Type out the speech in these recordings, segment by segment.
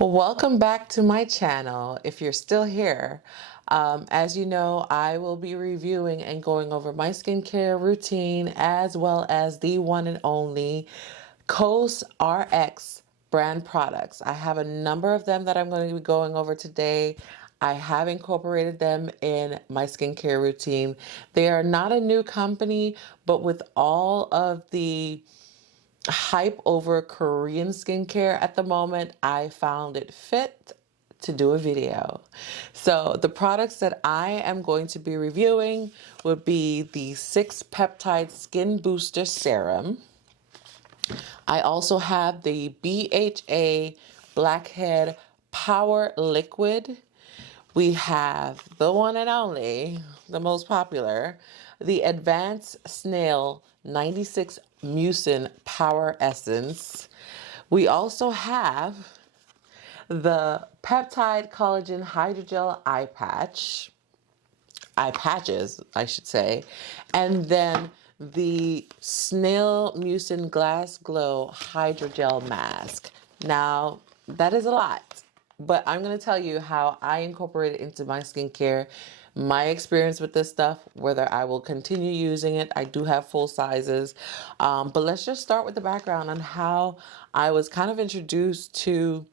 Welcome back to my channel if you're still here. As you know, I will be reviewing and going over my skincare routine as well as the one and only CosRX brand products. I have a number of them that I'm going to be going over today. I have incorporated them in my skincare routine. They are not a new company, but with all of the hype over Korean skincare at the moment, I found it fit to do a video. So the products that I am going to be reviewing would be the 6 Peptide Skin Booster Serum. I also have the BHA Blackhead Power Liquid. We have the one and only, the most popular, the Advanced Snail 96 Mucin Power Essence. We also have the Peptide Collagen Hydrogel Eye patches, I should say, and then the Snail Mucin Glass Glow Hydrogel Mask. Now, that is a lot, but I'm going to tell you how I incorporate it into my skincare, my experience with this stuff, whether I will continue using it. I do have full sizes, but let's just start with the background on how I was kind of introduced to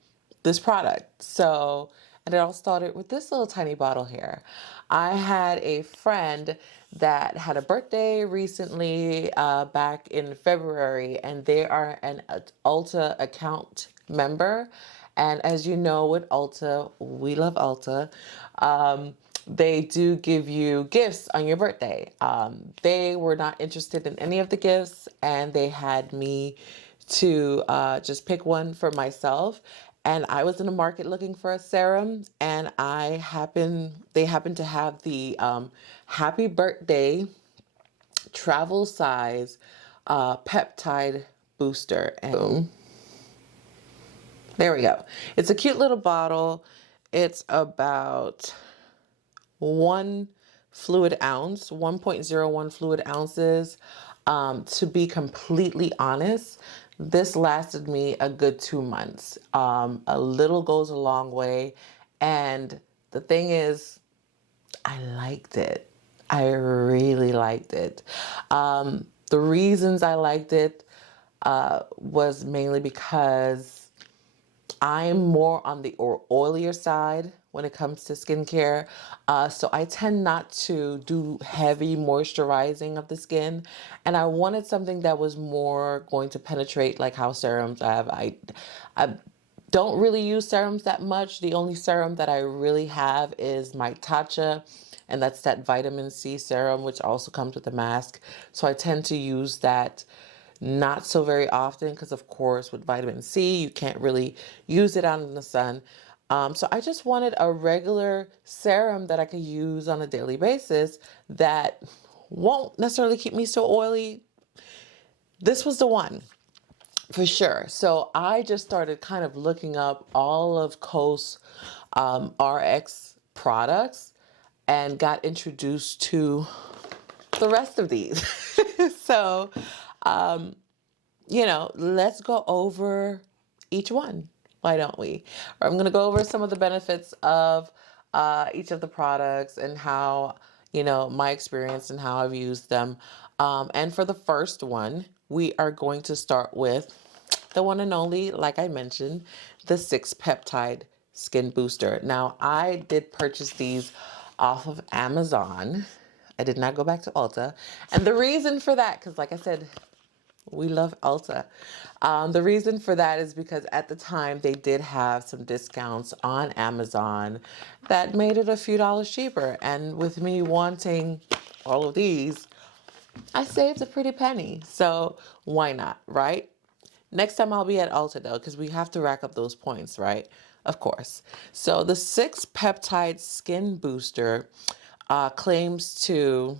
this product. So, and it all started with this little tiny bottle here. I had a friend that had a birthday recently back in February, and they are an Ulta account member. And as you know, with Ulta, we love Ulta. They do give you gifts on your birthday. They were not interested in any of the gifts, and they had me to just pick one for myself. And I was in the market looking for a serum, and they happened to have the Happy Birthday travel size peptide booster. And boom. There we go. It's a cute little bottle. It's about 1 fluid ounce, 1.01 fluid ounces. To be completely honest, this lasted me a good 2 months. A little goes a long way. And the thing is, I liked it. I really liked it. The reasons I liked it was mainly because I'm more on the oilier side when it comes to skincare. So I tend not to do heavy moisturizing of the skin. And I wanted something that was more going to penetrate, like how serums I have. I don't really use serums that much. The only serum that I really have is my Tatcha, and that's that vitamin C serum, which also comes with a mask. So I tend to use that not so very often because, of course, with vitamin C, you can't really use it out in the sun. So I just wanted a regular serum that I could use on a daily basis that won't necessarily keep me so oily. This was the one for sure. So I just started kind of looking up all of Cos RX products and got introduced to the rest of these. So, let's go over each one. Why don't we? I'm going to go over some of the benefits of each of the products and how, my experience and how I've used them. And for the first one, we are going to start with the one and only, like I mentioned, the 6 Peptide Skin Booster. Now, I did purchase these off of Amazon. I did not go back to Ulta. And the reason for that, because like I said, we love Ulta. The reason for that is because at the time they did have some discounts on Amazon that made it a few dollars cheaper. And with me wanting all of these, I saved a pretty penny. So why not, right? Next time I'll be at Ulta though, because we have to rack up those points, right? Of course. So the 6 Peptide Skin Booster claims to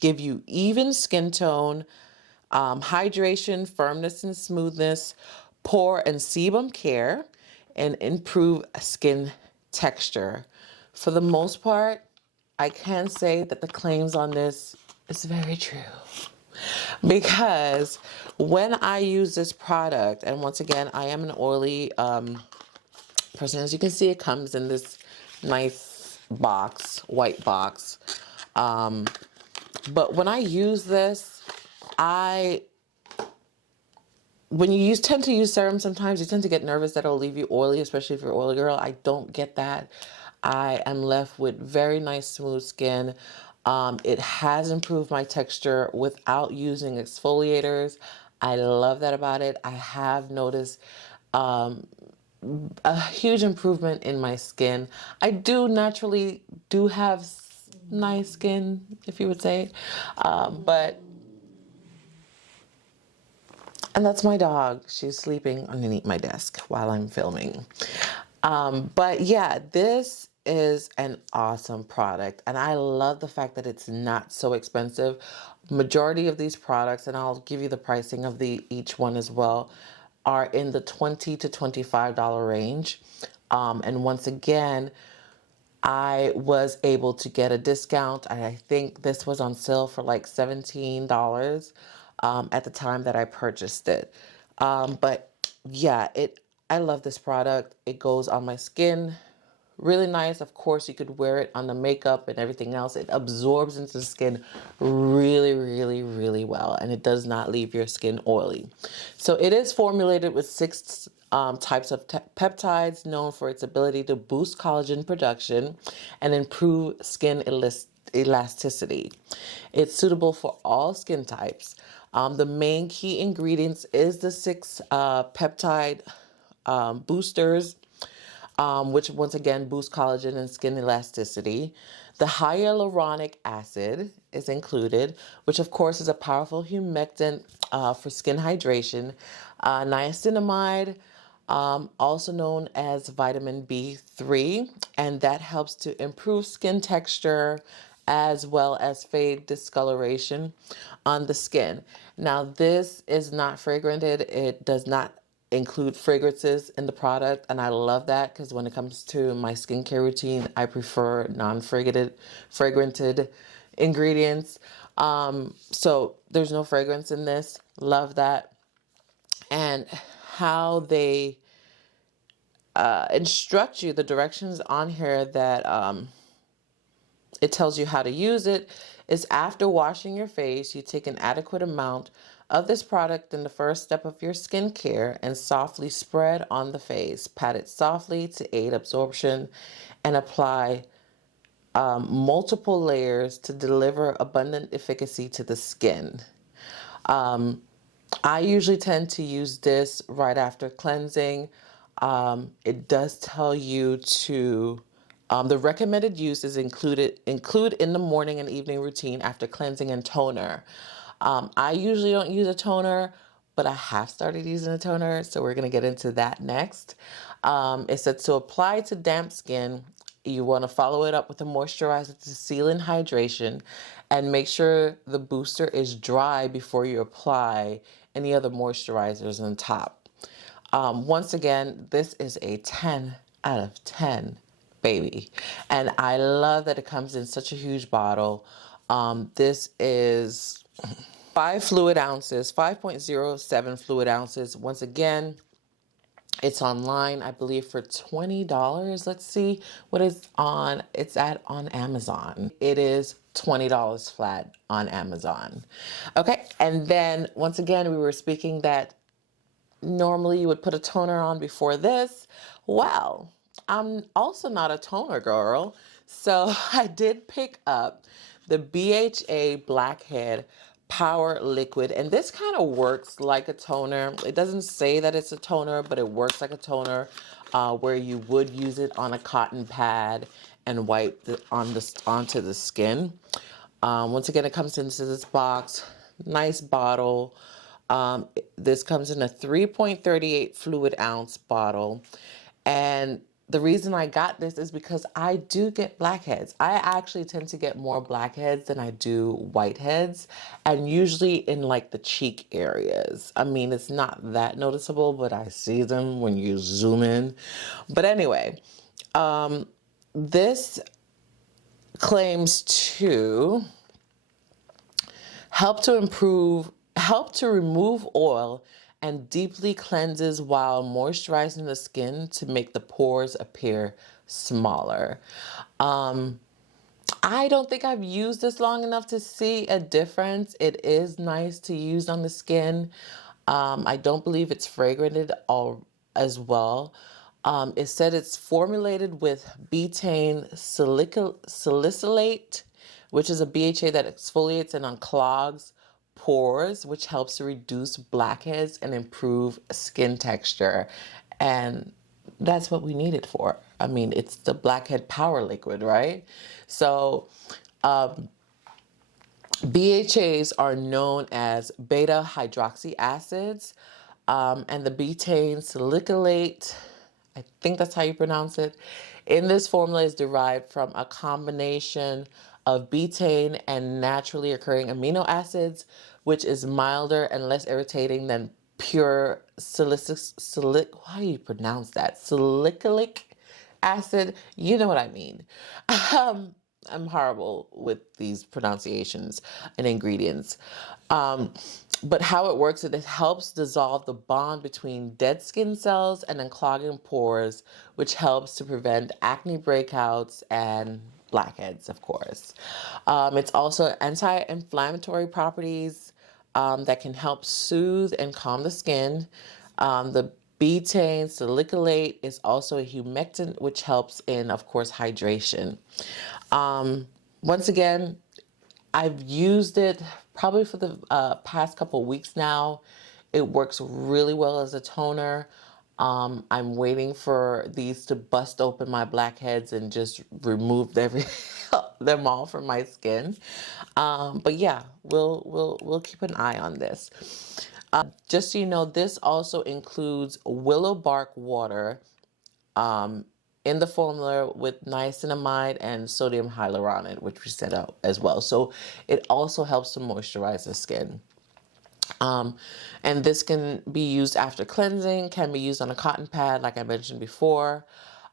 give you even skin tone, hydration, firmness and smoothness, pore and sebum care, and improve skin texture. For the most part, I can say that the claims on this is very true. Because when I use this product, and once again, I am an oily person. As you can see, it comes in this nice box, white box. But when I use this, when you tend to use serum, sometimes you tend to get nervous that it'll leave you oily, especially if you're an oily girl. I don't get that. I am left with very nice, smooth skin. It has improved my texture without using exfoliators. I love that about it. I have noticed a huge improvement in my skin. I do naturally have nice skin, if you would say, and that's my dog. She's sleeping underneath my desk while I'm filming. But yeah, this is an awesome product, and I love the fact that it's not so expensive. Majority of these products, and I'll give you the pricing of each one as well, are in the $20 to $25 range. And once again, I was able to get a discount. I think this was on sale for like $17 at the time that I purchased it. But yeah, I love this product. It goes on my skin really nice. Of course, you could wear it on the makeup and everything else. It absorbs into the skin really, really, really well, and it does not leave your skin oily. So it is formulated with 6 types of peptides, known for its ability to boost collagen production and improve skin elasticity. It's suitable for all skin types. The main key ingredients is the 6 peptide boosters, which once again boosts collagen and skin elasticity. The hyaluronic acid is included, which of course is a powerful humectant for skin hydration. Niacinamide, also known as vitamin B3, and that helps to improve skin texture as well as fade discoloration on the skin. Now, this is not fragranted. It does not include fragrances in the product, and I love that because when it comes to my skincare routine, I prefer fragranted ingredients. So there's no fragrance in this. Love that. And how they instruct you, the directions on here that it tells you how to use it, is after washing your face, you take an adequate amount of this product in the first step of your skincare and softly spread on the face. Pat it softly to aid absorption and apply multiple layers to deliver abundant efficacy to the skin. I usually tend to use this right after cleansing. It does tell you to the recommended use is include in the morning and evening routine after cleansing and toner. I usually don't use a toner, but I have started using a toner, so we're going to get into that next. It said to apply to damp skin, you want to follow it up with a moisturizer to seal in hydration and make sure the booster is dry before you apply any other moisturizers on top. Once again, this is a 10 out of 10. Baby. And I love that it comes in such a huge bottle. This is 5 fluid ounces, 5.07 fluid ounces. Once again, it's online, I believe, for $20. Let's see what it's on. It's on Amazon. It is $20 flat on Amazon. Okay, and then once again, we were speaking that normally you would put a toner on before this. Well, I'm also not a toner girl, so I did pick up the BHA Blackhead Power Liquid, and this kind of works like a toner. It doesn't say that it's a toner, but it works like a toner, where you would use it on a cotton pad and wipe onto the skin. Once again, it comes into this box, nice bottle. This comes in a 3.38 fluid ounce bottle, and the reason I got this is because I do get blackheads. I actually tend to get more blackheads than I do whiteheads, and usually in like the cheek areas. I mean, it's not that noticeable, but I see them when you zoom in. But anyway, this claims to help to remove oil and deeply cleanses while moisturizing the skin to make the pores appear smaller. I don't think I've used this long enough to see a difference. It is nice to use on the skin. I don't believe it's fragranted all as well. It said it's formulated with betaine salicylate, which is a BHA that exfoliates and unclogs pores, which helps to reduce blackheads and improve skin texture. And that's what we need it for. I mean, it's the Blackhead Power Liquid, right? So BHAs are known as beta hydroxy acids, and the betaine salicylate, I think that's how you pronounce it, in this formula is derived from a combination of betaine and naturally occurring amino acids, which is milder and less irritating than pure how do you pronounce that? Salicylic acid. You know what I mean. Um, I'm horrible with these pronunciations and ingredients. But how it works is it helps dissolve the bond between dead skin cells and unclogging pores, which helps to prevent acne breakouts and blackheads, of course. It's also anti-inflammatory properties that can help soothe and calm the skin. The betaine salicylate is also a humectant, which helps in, of course, hydration. Once again, I've used it probably for the past couple weeks now. It works really well as a toner. I'm waiting for these to bust open my blackheads and just remove them all from my skin. But yeah, we'll keep an eye on this. Just so you know, this also includes willow bark water in the formula with niacinamide and sodium hyaluronate, which we set out as well. So it also helps to moisturize the skin. And this can be used after cleansing, can be used on a cotton pad, like I mentioned before.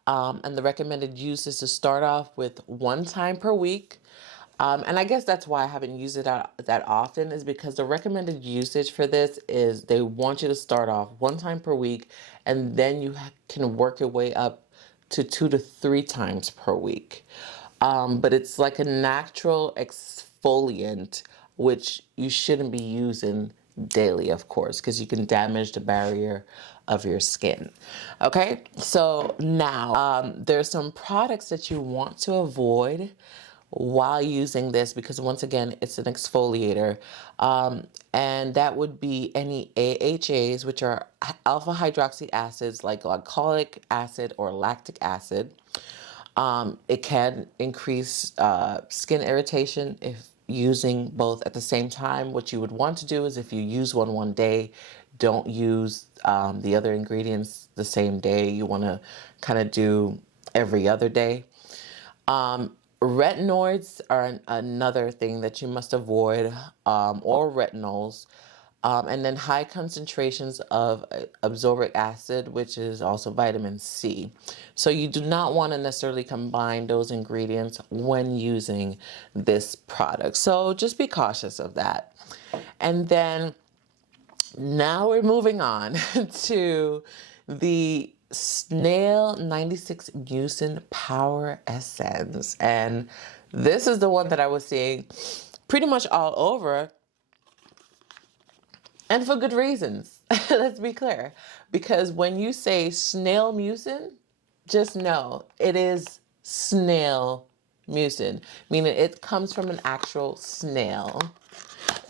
And the recommended use is to start off with 1 time per week. And I guess that's why I haven't used it that often, is because the recommended usage for this is they want you to start off 1 time per week, and then you can work your way up to 2 to 3 times per week. But it's like a natural exfoliant, which you shouldn't be using daily, of course, because you can damage the barrier of your skin. Okay, so now there's some products that you want to avoid while using this, because once again, it's an exfoliator. And that would be any AHAs, which are alpha hydroxy acids like glycolic acid or lactic acid. It can increase skin irritation if using both at the same time. What you would want to do is, if you use one day, don't use the other ingredients the same day. You want to kind of do every other day. Retinoids are another thing that you must avoid, or retinols. And then high concentrations of absorbic acid, which is also vitamin C. So you do not want to necessarily combine those ingredients when using this product. So just be cautious of that. And then now we're moving on to the Snail 96 Mucin Power Essence. And this is the one that I was seeing pretty much all over, and for good reasons. Let's be clear. Because when you say snail mucin, just know it is snail mucin, meaning it comes from an actual snail.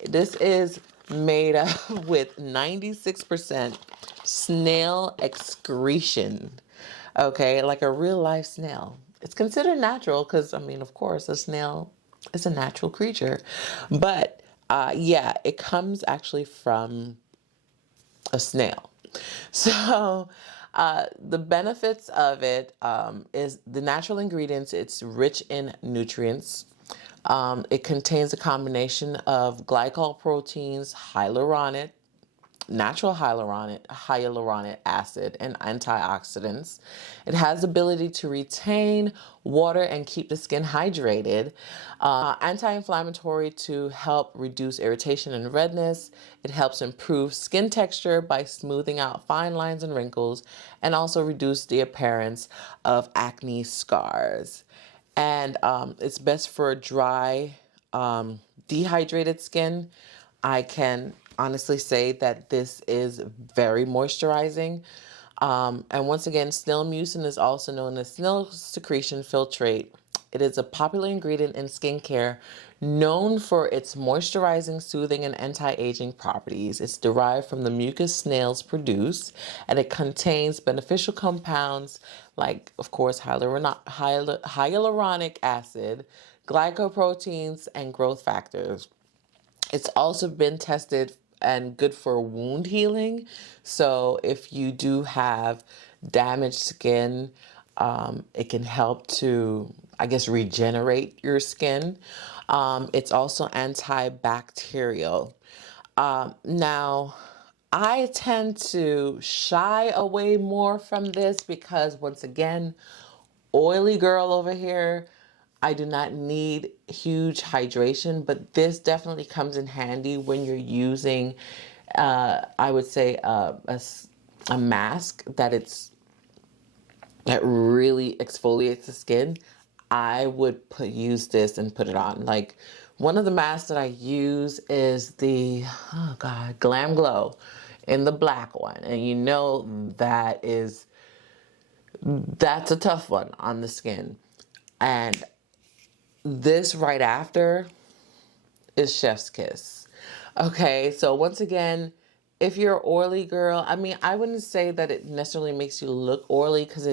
This is made up with 96% snail excretion. Okay, like a real life snail. It's considered natural because, I mean, of course, a snail is a natural creature. But yeah, it comes actually from a snail. So the benefits of it is the natural ingredients. It's rich in nutrients. It contains a combination of glycol proteins, hyaluronate, natural hyaluronic acid and antioxidants. It has the ability to retain water and keep the skin hydrated. Anti-inflammatory to help reduce irritation and redness. It helps improve skin texture by smoothing out fine lines and wrinkles, and also reduce the appearance of acne scars. And it's best for dry, dehydrated skin. I can honestly say that this is very moisturizing. And once again, snail mucin is also known as snail secretion filtrate. It is a popular ingredient in skincare known for its moisturizing, soothing, and anti-aging properties. It's derived from the mucus snails produce, and it contains beneficial compounds like, of course, hyaluronic acid, glycoproteins, and growth factors. It's also been tested and good for wound healing. So if you do have damaged skin, it can help to, I guess, regenerate your skin. It's also antibacterial. Now, I tend to shy away more from this because, once again, oily girl over here, I do not need huge hydration, but this definitely comes in handy when you're using, I would say, a mask that really exfoliates the skin. I would use this and put it on. Like, one of the masks that I use is the, oh God, Glam Glow in the black one. And you know that's a tough one on the skin. And this right after is chef's kiss. Okay, so once again, if you're an oily girl, I mean, I wouldn't say that it necessarily makes you look oily because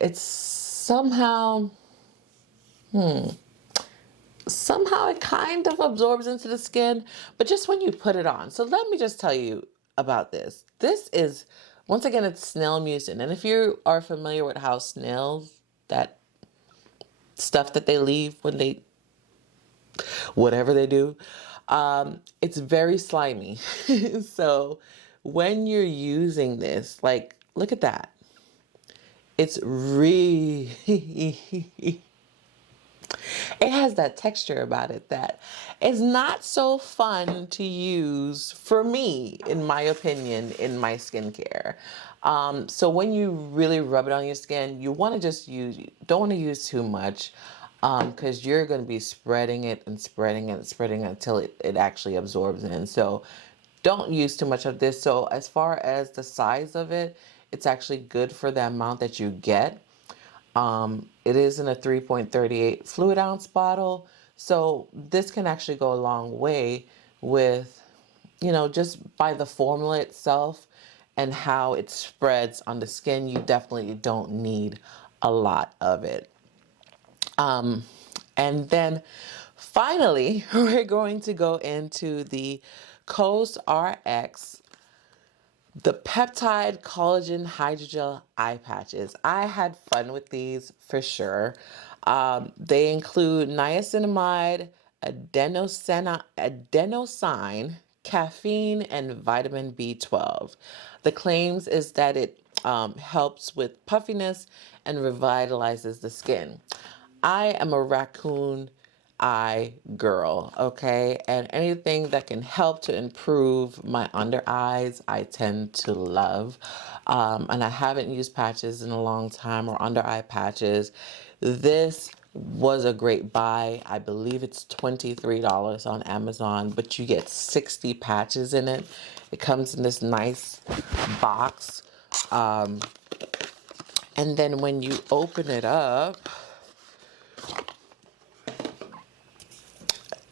it's somehow it kind of absorbs into the skin, but just when you put it on. So let me just tell you about this. This is, once again, it's snail mucin. And if you are familiar with how snails, that stuff that they leave when they, whatever they do, it's very slimy. So when you're using this, like, look at that. It's really, it has that texture about it that is not so fun to use for me, in my opinion, in my skincare. So when you really rub it on your skin, you want to just don't want to use too much, because you're going to be spreading it and spreading it and spreading it until it actually absorbs in. So don't use too much of this. So as far as the size of it, it's actually good for the amount that you get. It is in a 3.38 fluid ounce bottle. So this can actually go a long way with, just by the formula itself and how it spreads on the skin. You definitely don't need a lot of it. And then finally, we're going to go into the CosRX, the peptide collagen hydrogel eye patches. I had fun with these for sure. They include niacinamide, adenosine, caffeine, and vitamin B12. The claims is that it helps with puffiness and revitalizes the skin. I am a raccoon eye girl, okay? And anything that can help to improve my under eyes, I tend to love. And I haven't used patches in a long time, or under eye patches. This was a great buy. I believe it's $23 on Amazon, but you get 60 patches in it. It comes in this nice box. And then when you open it up,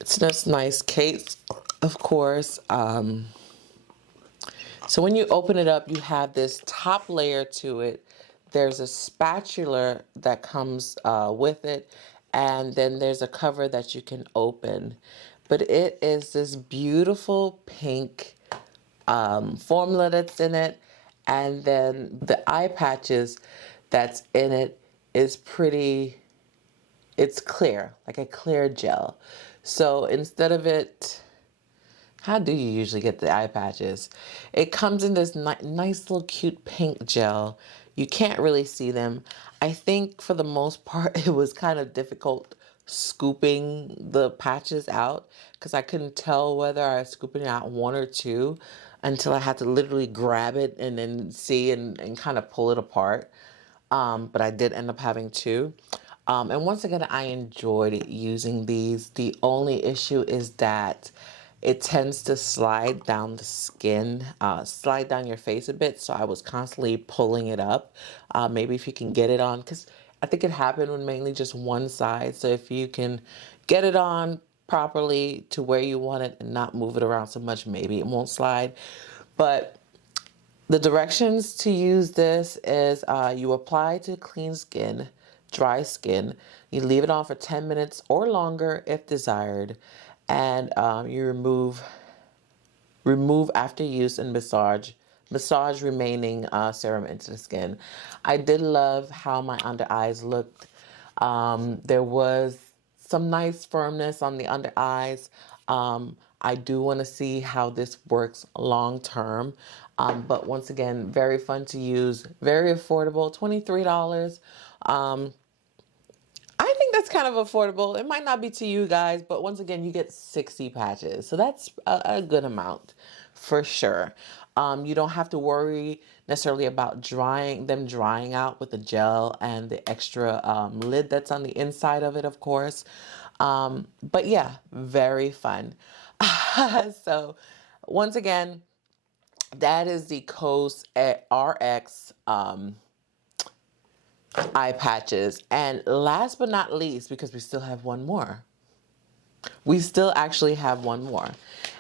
it's this nice case, of course. So when you open it up, you have this top layer to it. There's a spatula that comes with it, and then there's a cover that you can open. But it is this beautiful pink formula that's in it, and then the eye patches that's in it is pretty, it's clear, like a clear gel. So instead of it How do you usually get the eye patches? It comes in this nice little cute pink gel. You can't really see them. I think for the most part it was kind of difficult scooping the patches out because I couldn't tell whether I was scooping out one or two until I had to literally grab it and then see and kind of pull it apart. But I did end up having two. And once again, I enjoyed using these. The only issue is that it tends to slide down the skin, slide down your face a bit. So I was constantly pulling it up. Maybe if you can get it on, because I think it happened with mainly just one side. So if you can get it on properly to where you want it and not move it around so much, maybe it won't slide. But the directions to use this is you apply to clean skin, dry skin. You leave it on for 10 minutes or longer if desired. And you remove after use and massage remaining serum into the skin. I did love how my under eyes looked. There was some nice firmness on the under eyes. I do want to see how this works long term. But once again, very fun to use, very affordable, $23. I think that's kind of affordable. It might not be to you guys, but once again, you get 60 patches. So that's a good amount for sure. You don't have to worry necessarily about them drying out with the gel and the extra lid that's on the inside of it, of course. But yeah, very fun. So once again, that is the CosRX eye patches. And last but not least, because we still have one more, we still actually have one more,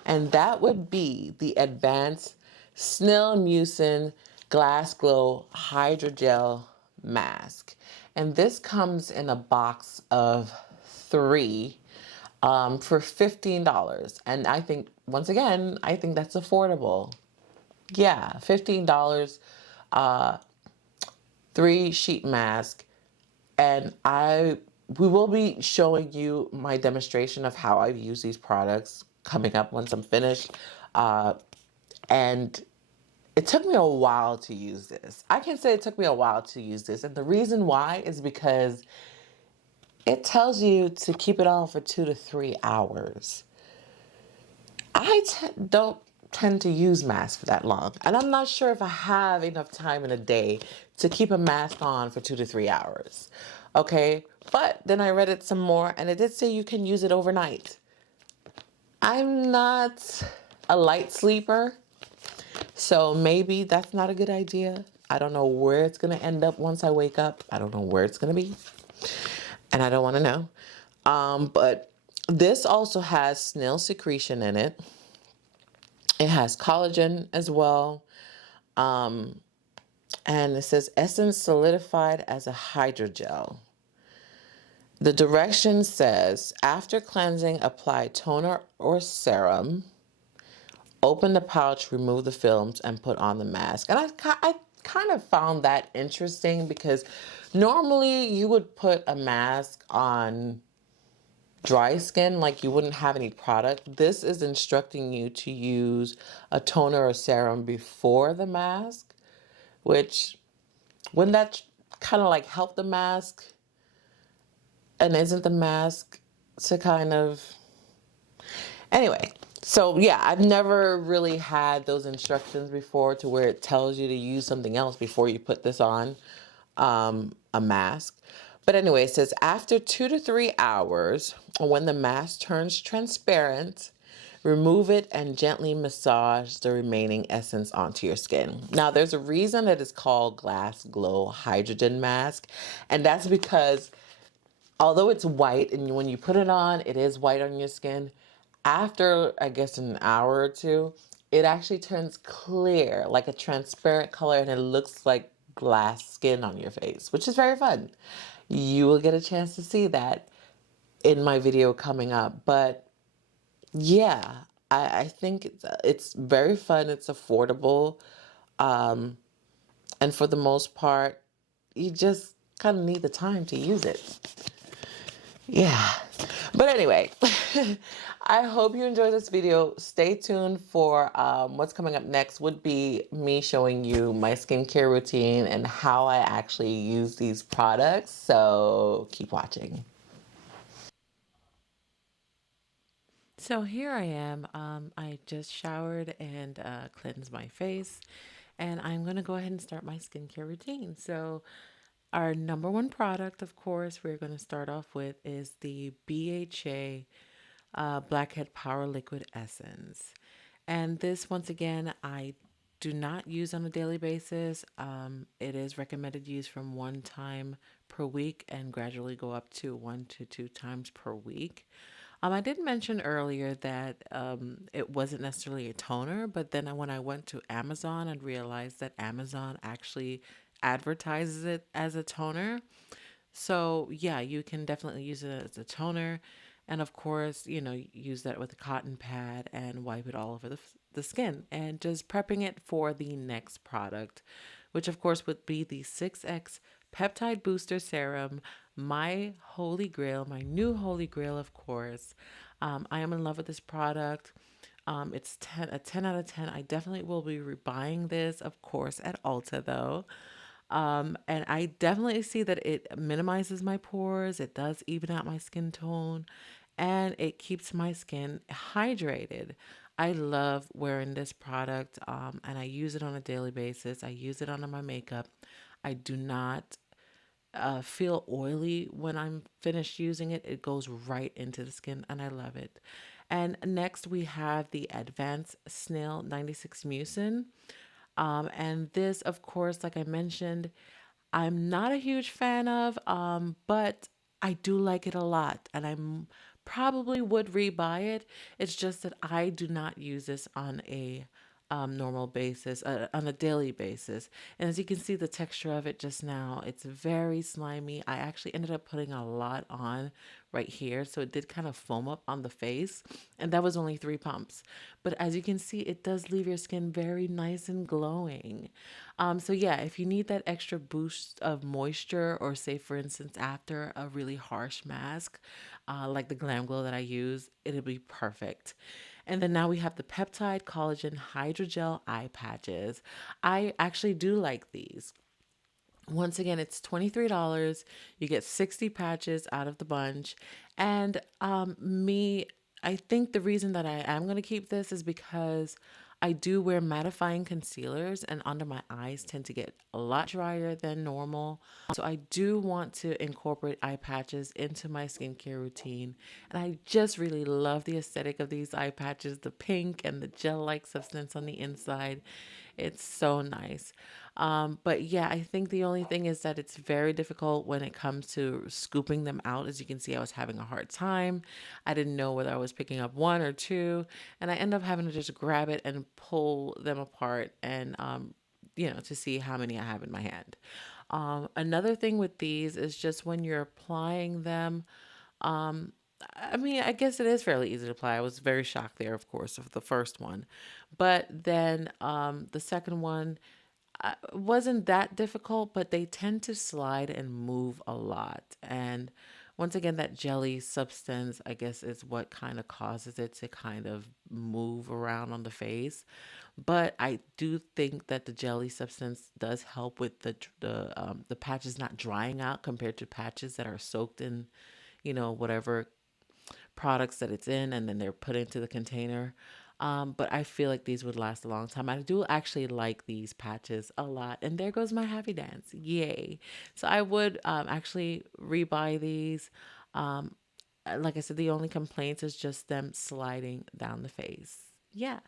and that would be the Advanced Snail Mucin Glass Glow Hydrogel Mask. And this comes in a box of 3 for $15. And I think, once again, I think that's affordable. Yeah, $15, 3 sheet mask. And we will be showing you my demonstration of how I've used these products coming up once I'm finished. And it took me a while to use this. I can say it took me a while to use this. And the reason why is because it tells you to keep it on for 2 to 3 hours. I don't tend to use masks for that long. And I'm not sure if I have enough time in a day to keep a mask on for 2 to 3 hours. Okay, but then I read it some more and it did say you can use it overnight. I'm not a light sleeper, so maybe that's not a good idea. I don't know where it's going to end up once I wake up. I don't know where it's going to be, and I don't want to know. But this also has snail secretion in it. It has collagen as well. And it says essence solidified as a hydrogel. The direction says, after cleansing, apply toner or serum. Open the pouch, remove the films, and put on the mask. And I kind of found that interesting because normally you would put a mask on dry skin like you wouldn't have any product. This is instructing you to use a toner or serum before the mask, which wouldn't that kind of like help the mask? And isn't the mask to kind of... Anyway, so yeah, I've never really had those instructions before to where it tells you to use something else before you put this on a mask. But anyway, it says after 2 to 3 hours, when the mask turns transparent, remove it and gently massage the remaining essence onto your skin. Now, there's a reason that it's called Glass Glow Hydrogen Mask, and that's because although it's white, and when you put it on, it is white on your skin, after, I guess, an hour or two, it actually turns clear, like a transparent color, and it looks like glass skin on your face, which is very fun. You will get a chance to see that in my video coming up. But yeah, I think it's very fun. It's affordable. And for the most part, you just kind of need the time to use it. Yeah, But anyway, I hope you enjoyed this video. Stay tuned for what's coming up next would be me showing you my skincare routine and how I actually use these products. So keep watching. So here I am. I just showered and cleansed my face, and I'm going to go ahead and start my skincare routine. So our number one product, of course, we're going to start off with is the BHA Blackhead Power Liquid Essence. And this, once again, I do not use on a daily basis. It is recommended use from one time per week and gradually go up to 1 to 2 times per week. I did mention earlier that it wasn't necessarily a toner, but then when I went to Amazon and realized that Amazon actually advertises it as a toner. So, yeah, you can definitely use it as a toner. And of course, use that with a cotton pad and wipe it all over the skin. And just prepping it for the next product, which of course would be the 6X Peptide Booster Serum, my holy grail, my new holy grail, of course. I am in love with this product. It's a 10 out of 10. I definitely will be rebuying this, of course, at Ulta though. And I definitely see that it minimizes my pores, it does even out my skin tone, and it keeps my skin hydrated. I love wearing this product, and I use it on a daily basis. I use it under my makeup. I do not feel oily when I'm finished using it. It goes right into the skin, and I love it. And next, we have the Advanced Snail 96 Mucin. And this, of course, like I mentioned, I'm not a huge fan of, but I do like it a lot, and probably would rebuy it. It's just that I do not use this on a normal basis, on a daily basis. And as you can see, the texture of it just now, it's very slimy. I actually ended up putting a lot on right here, so it did kind of foam up on the face, and that was only 3 pumps. But as you can see, it does leave your skin very nice and glowing. So yeah, if you need that extra boost of moisture, or say for instance after a really harsh mask, like the Glam Glow that I use, it'll be perfect. And then now we have the Peptide Collagen Hydrogel Eye Patches. I actually do like these. Once again, it's $23. You get 60 patches out of the bunch. And I think the reason that I am going to keep this is because I do wear mattifying concealers, and under my eyes tend to get a lot drier than normal. So I do want to incorporate eye patches into my skincare routine. And I just really love the aesthetic of these eye patches, the pink and the gel-like substance on the inside. It's so nice. But yeah, I think the only thing is that it's very difficult when it comes to scooping them out. As you can see, I was having a hard time. I didn't know whether I was picking up one or two, and I end up having to just grab it and pull them apart and, to see how many I have in my hand. Another thing with these is just when you're applying them, I mean, I guess it is fairly easy to apply. I was very shocked there, of course, of the first one. But then the second one wasn't that difficult, but they tend to slide and move a lot. And once again, that jelly substance, I guess, is what kind of causes it to kind of move around on the face. But I do think that the jelly substance does help with the patches not drying out compared to patches that are soaked in, whatever products that it's in, and then they're put into the container. But I feel like these would last a long time. I do actually like these patches a lot. And there goes my happy dance. Yay. So I would actually rebuy these. Like I said, the only complaints is just them sliding down the face. Yeah.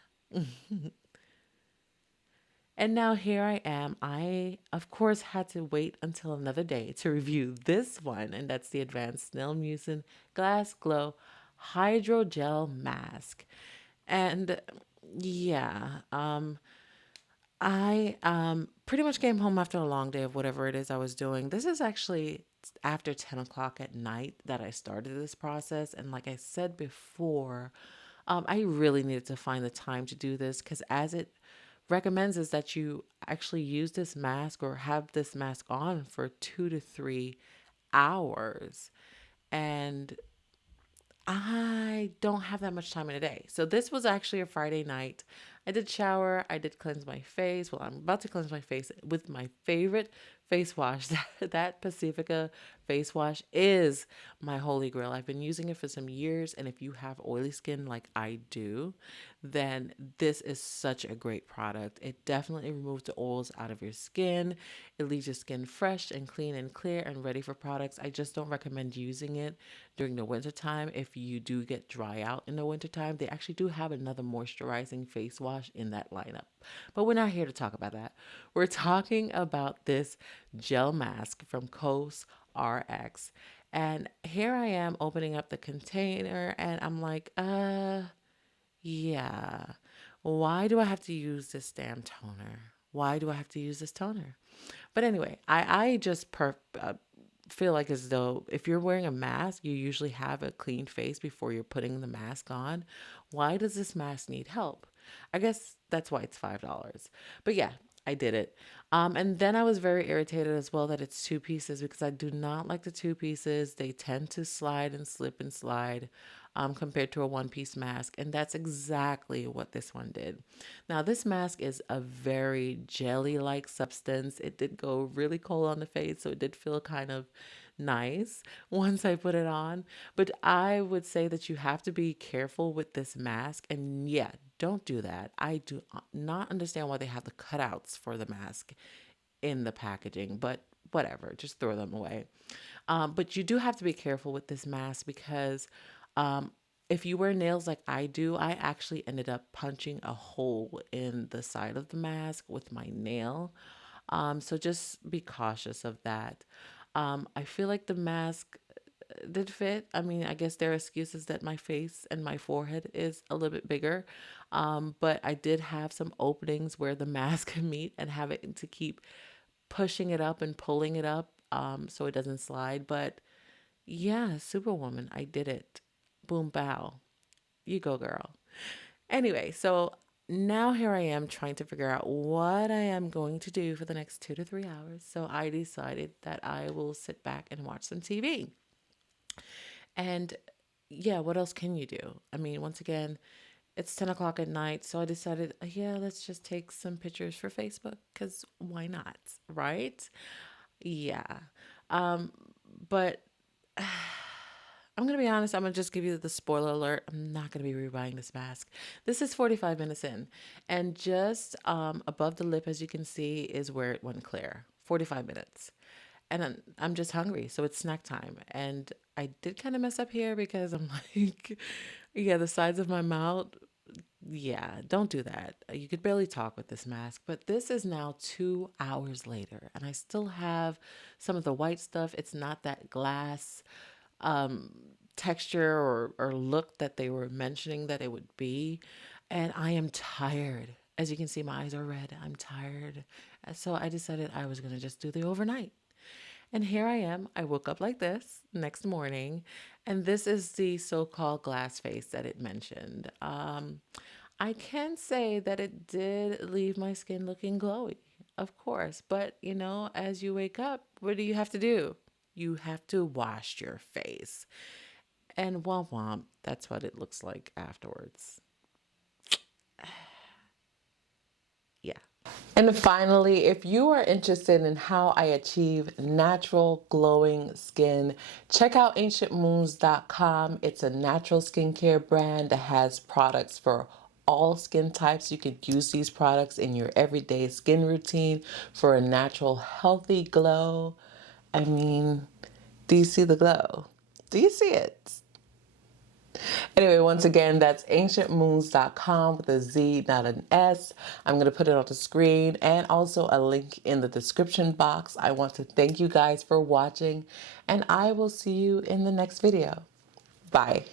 And now here I am. I, of course, had to wait until another day to review this one, and that's the Advanced Snail Mucin Glass Glow Hydrogel Mask. And yeah, I pretty much came home after a long day of whatever it is I was doing. This is actually after 10 o'clock at night that I started this process. And like I said before, I really needed to find the time to do this because as it recommends is that you actually use this mask or have this mask on for 2 to 3 hours. And I don't have that much time in a day. So this was actually a Friday night. I did shower, I did cleanse my face. Well, I'm about to cleanse my face with my favorite face wash. That Pacifica face wash is my holy grail. I've been using it for some years, and if you have oily skin like I do, then this is such a great product. It definitely removes the oils out of your skin. It leaves your skin fresh and clean and clear and ready for products. I just don't recommend using it during the wintertime. If you do get dry out in the wintertime, they actually do have another moisturizing face wash in that lineup. But we're not here to talk about that. We're talking about this gel mask from CosRX. And here I am opening up the container and I'm like, yeah. Why do I have to use this damn toner? Why do I have to use this toner? But anyway, I just feel like as though if you're wearing a mask, you usually have a clean face before you're putting the mask on. Why does this mask need help? I guess that's why it's $5. But yeah, I did it. And then I was very irritated as well that it's two pieces because I do not like the two pieces. They tend to slide and slip and slide compared to a one piece mask. And that's exactly what this one did. Now, this mask is a very jelly like substance. It did go really cold on the face, so it did feel kind of nice once I put it on. But I would say that you have to be careful with this mask. And yeah, don't do that. I do not understand why they have the cutouts for the mask in the packaging, but whatever, just throw them away. But you do have to be careful with this mask because if you wear nails like I do, I actually ended up punching a hole in the side of the mask with my nail. So just be cautious of that. I feel like the mask did fit. I mean, I guess there are excuses that my face and my forehead is a little bit bigger. But I did have some openings where the mask can meet and have it to keep pushing it up and pulling it up so it doesn't slide. But yeah, Superwoman, I did it. Boom, bow. You go, girl. Anyway, so now here I am trying to figure out what I am going to do for the next 2 to 3 hours. So I decided that I will sit back and watch some TV. And yeah, what else can you do? I mean, once again, it's 10 o'clock at night. So I decided, yeah, let's just take some pictures for Facebook because why not? Right? Yeah. Um, but I'm going to be honest. I'm going to just give you the spoiler alert. I'm not going to be rebuying this mask. This is 45 minutes in. And just above the lip, as you can see, is where it went clear. 45 minutes. And I'm just hungry. So it's snack time. And I did kind of mess up here because I'm like, yeah, the sides of my mouth. Yeah, don't do that. You could barely talk with this mask. But this is now 2 hours later. And I still have some of the white stuff. It's not that glass texture or look that they were mentioning that it would be. And I am tired. As you can see, my eyes are red. I'm tired. And so I decided I was going to just do the overnight. And here I am. I woke up like this next morning. And this is the so-called glass face that it mentioned. I can say that it did leave my skin looking glowy, of course. But, you know, as you wake up, what do you have to do? You have to wash your face. And womp womp, that's what it looks like afterwards. Yeah. And finally, if you are interested in how I achieve natural glowing skin, check out ancientmoons.com. It's a natural skincare brand that has products for all skin types. You could use these products in your everyday skin routine for a natural, healthy glow. I mean, do you see the glow? Do you see it? Anyway, once again, that's ancientmoons.com with a Z, not an S. I'm going to put it on the screen and also a link in the description box. I want to thank you guys for watching, and I will see you in the next video. Bye.